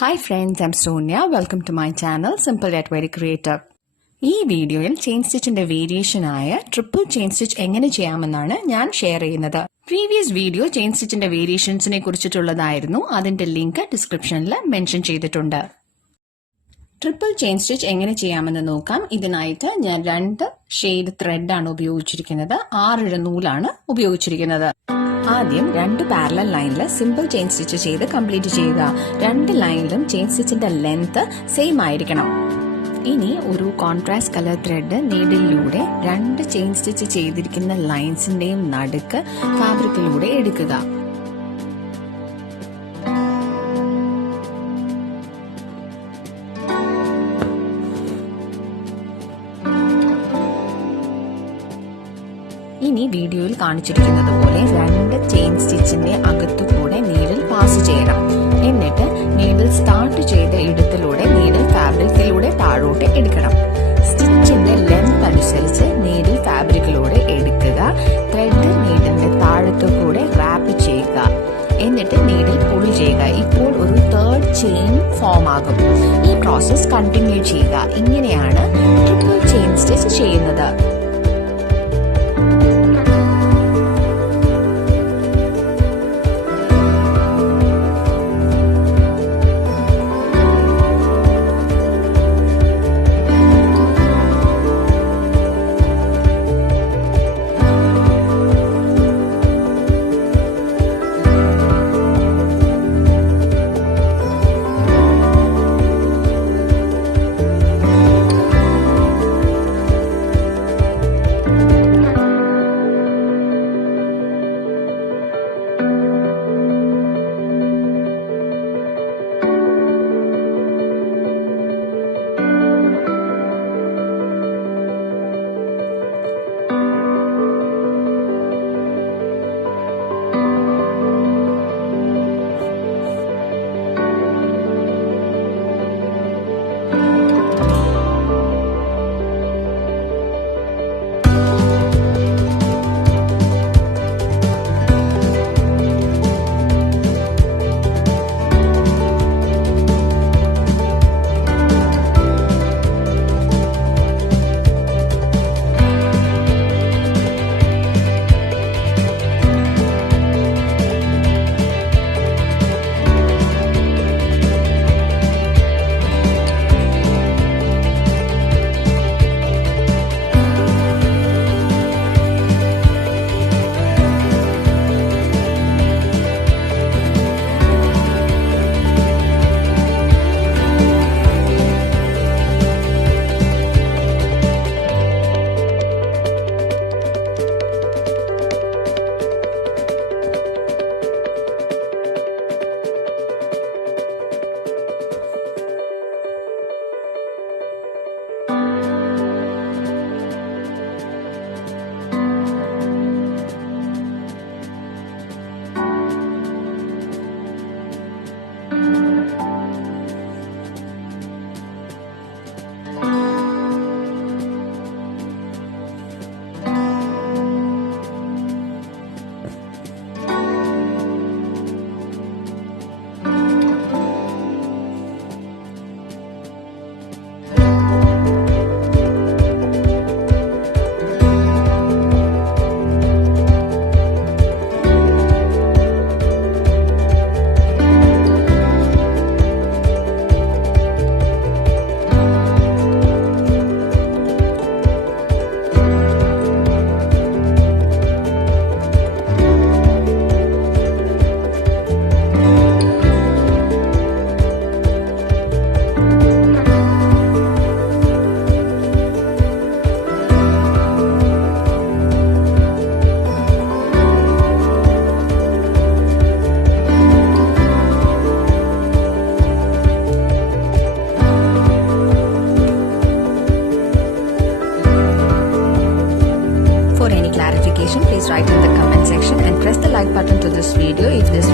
Hi friends, I'm Sonia. Welcome to my channel Simple Yet Very Creative. ഈ വീഡിയോയിൽ chain സ്റ്റിച്ചിന്റെ variation ആയ triple chain stitch എങ്ങനെ ചെയ്യാമെന്നാണ് ഞാൻ ഷെയർ ചെയ്യുന്നത്. പ്രീവിയസ് വീഡിയോ ചെയിൻ സ്റ്റിച്ചിന്റെ വേരിയേഷൻസിനെ കുറിച്ചിട്ടുള്ളതായിരുന്നു. അതിന്റെ ലിങ്ക് ഡിസ്ക്രിപ്ഷനിൽ മെൻഷൻ ചെയ്തിട്ടുണ്ട്. ട്രിപ്പിൾ ചെയിൻ സ്റ്റിച്ച് എങ്ങനെ ചെയ്യാമെന്ന് നോക്കാം. ഇതിനായിട്ട് ഞാൻ 2 ഷെയ്ഡ് ത്രെഡ് ആണ് ഉപയോഗിച്ചിരിക്കുന്നത്. 6 നൂലാണ് ഉപയോഗിച്ചിരിക്കുന്നത്. ആദ്യം 2 പാരലൽ ലൈനിൽ സിമ്പിൾ ചെയിൻ സ്റ്റിച്ച് ചെയ്ത് കംപ്ലീറ്റ് ചെയ്യുക. 2 ലൈനിലും ചെയിൻ സ്റ്റിച്ചിന്റെ ലെങ്ത് സെയിം ആയിരിക്കണം. ഇനി ഒരു കോൺട്രാസ്റ്റ് കളർ ത്രെഡ് നീഡിലൂടെ 2 ചെയിൻ സ്റ്റിച്ച് ചെയ്തിരിക്കുന്ന ലൈൻസിന്റെയും നടുക്ക് ഫാബ്രിക്കിലൂടെ എടുക്കുക. ഇനി വീഡിയോയിൽ കാണിച്ചിരിക്കുന്നത് പോലെ 2 ചെയിൻ സ്റ്റിച്ചിന്റെ അകത്തുകൂടെ നീഡിൽ പാസ് ചെയ്യണം. എന്നിട്ട് നീഡിൽ സ്റ്റാർട്ട് ചെയ്ത ഇടത്തിലൂടെ നീഡിൽ ഫാബ്രിക്കിലൂടെ താഴോട്ട് എടുക്കണം. സ്റ്റിച്ചിന്റെ ലെങ്ത് അനുസരിച്ച് നീഡിൽ ഫാബ്രിക്കിലൂടെ എടുക്കുക. ത്രെഡ് നീഡിന്റെ താഴത്തുകൂടെ റാപ്പ് ചെയ്യുക. എന്നിട്ട് നീഡിൽ പുൾ ചെയ്യുക. ഇപ്പോൾ ഒരു 3rd ചെയിൻ ഫോം ആകും. ഈ പ്രോസസ് കണ്ടിന്യൂ ചെയ്യുക. ഇങ്ങനെയാണ് ട്രിപ്പിൾ ചെയിൻ സ്റ്റിച്ച് ചെയ്യുന്നത്. For any clarification, please write in the comment section and press the like button to this video if this